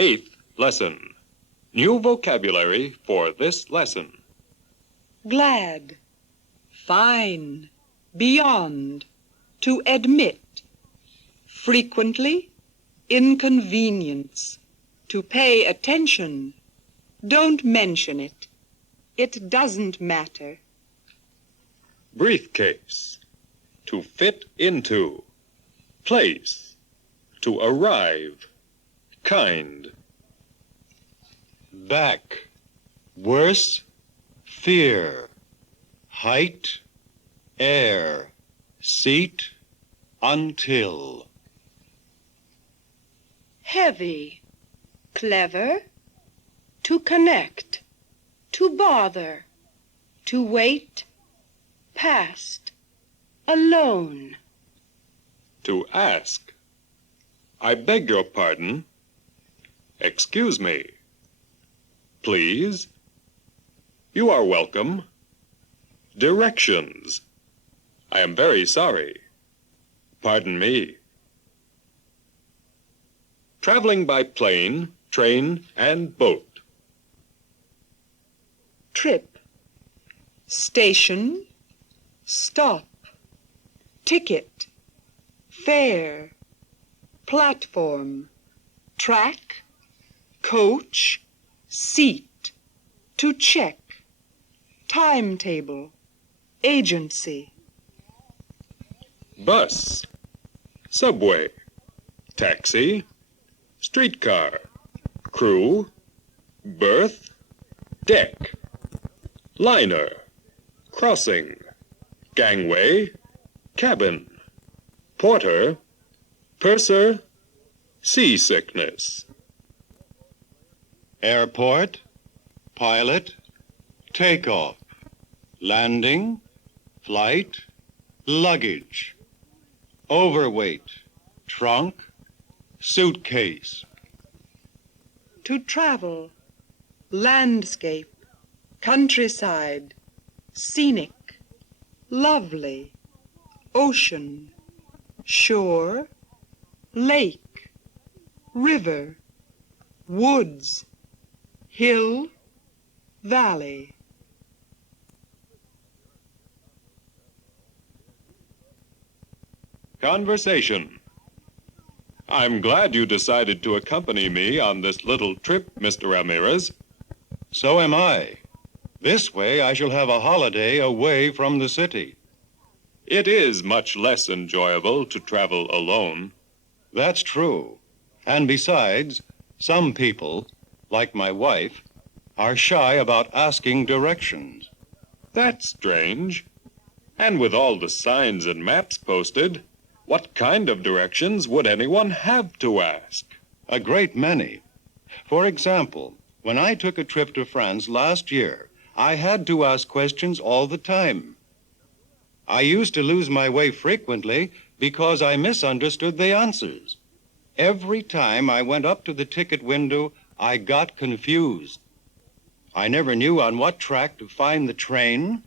Eighth lesson. New vocabulary for this lesson. Glad, fine, beyond, to admit, frequently, inconvenience, to pay attention, don't mention it, it doesn't matter. Briefcase. To fit into. Place. To arrive. Kind. Back, worse, fear, height, air, seat, until. Heavy, clever, to connect, to bother, to wait, past, alone. To ask. I beg your pardon. Excuse me. Please. You are welcome. Directions. I am very sorry. Pardon me. Traveling by plane, train, and boat. Trip, station, stop, ticket, fare, platform, track, coach, seat, to check, timetable, agency. Bus, subway, taxi, streetcar, crew, berth, deck, liner, crossing, gangway, cabin, porter, purser, seasickness. Airport, pilot, takeoff, landing, flight, luggage, overweight, trunk, suitcase. To travel, landscape, countryside, scenic, lovely, ocean, shore, lake, river, woods, hill, valley. Conversation. I'm glad you decided to accompany me on this little trip, Mr. Ramirez. So am I. This way I shall have a holiday away from the city. It is much less enjoyable to travel alone. That's true. And besides, some people, like my wife, are shy about asking directions. That's strange. And with all the signs and maps posted, what kind of directions would anyone have to ask? A great many. For example, when I took a trip to France last year, I had to ask questions all the time. I used to lose my way frequently because I misunderstood the answers. Every time I went up to the ticket window, I got confused. I never knew on what track to find the train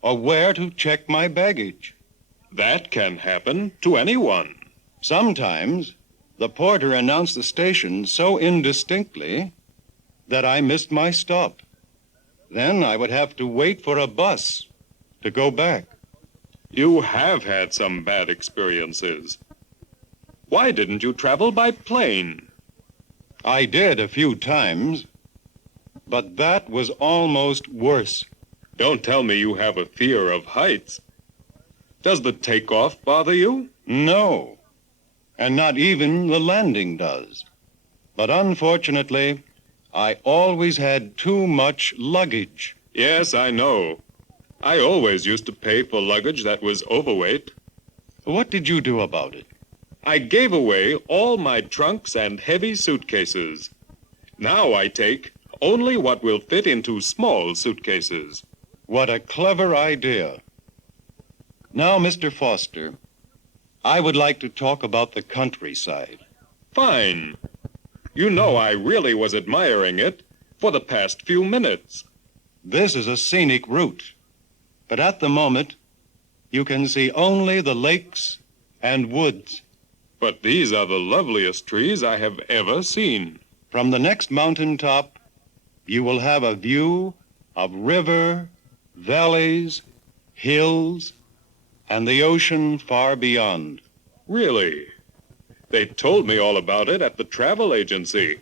or where to check my baggage. That can happen to anyone. Sometimes the porter announced the station so indistinctly that I missed my stop. Then I would have to wait for a bus to go back. You have had some bad experiences. Why didn't you travel by plane? I did a few times, but that was almost worse. Don't tell me you have a fear of heights. Does the takeoff bother you? No, and not even the landing does. But unfortunately, I always had too much luggage. Yes, I know. I always used to pay for luggage that was overweight. What did you do about it? I gave away all my trunks and heavy suitcases. Now I take only what will fit into small suitcases. What a clever idea. Now, Mr. Foster, I would like to talk about the countryside. Fine. You know I really was admiring it for the past few minutes. This is a scenic route, but at the moment, you can see only the lakes and woods. But these are the loveliest trees I have ever seen. From the next mountain top, you will have a view of river, valleys, hills, and the ocean far beyond. Really? They told me all about it at the travel agency,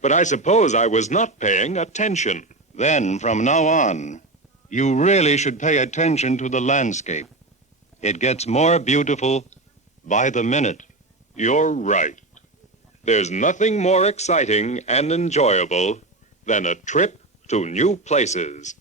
but I suppose I was not paying attention. Then, from now on, you really should pay attention to the landscape. It gets more beautiful by the minute. You're right. There's nothing more exciting and enjoyable than a trip to new places.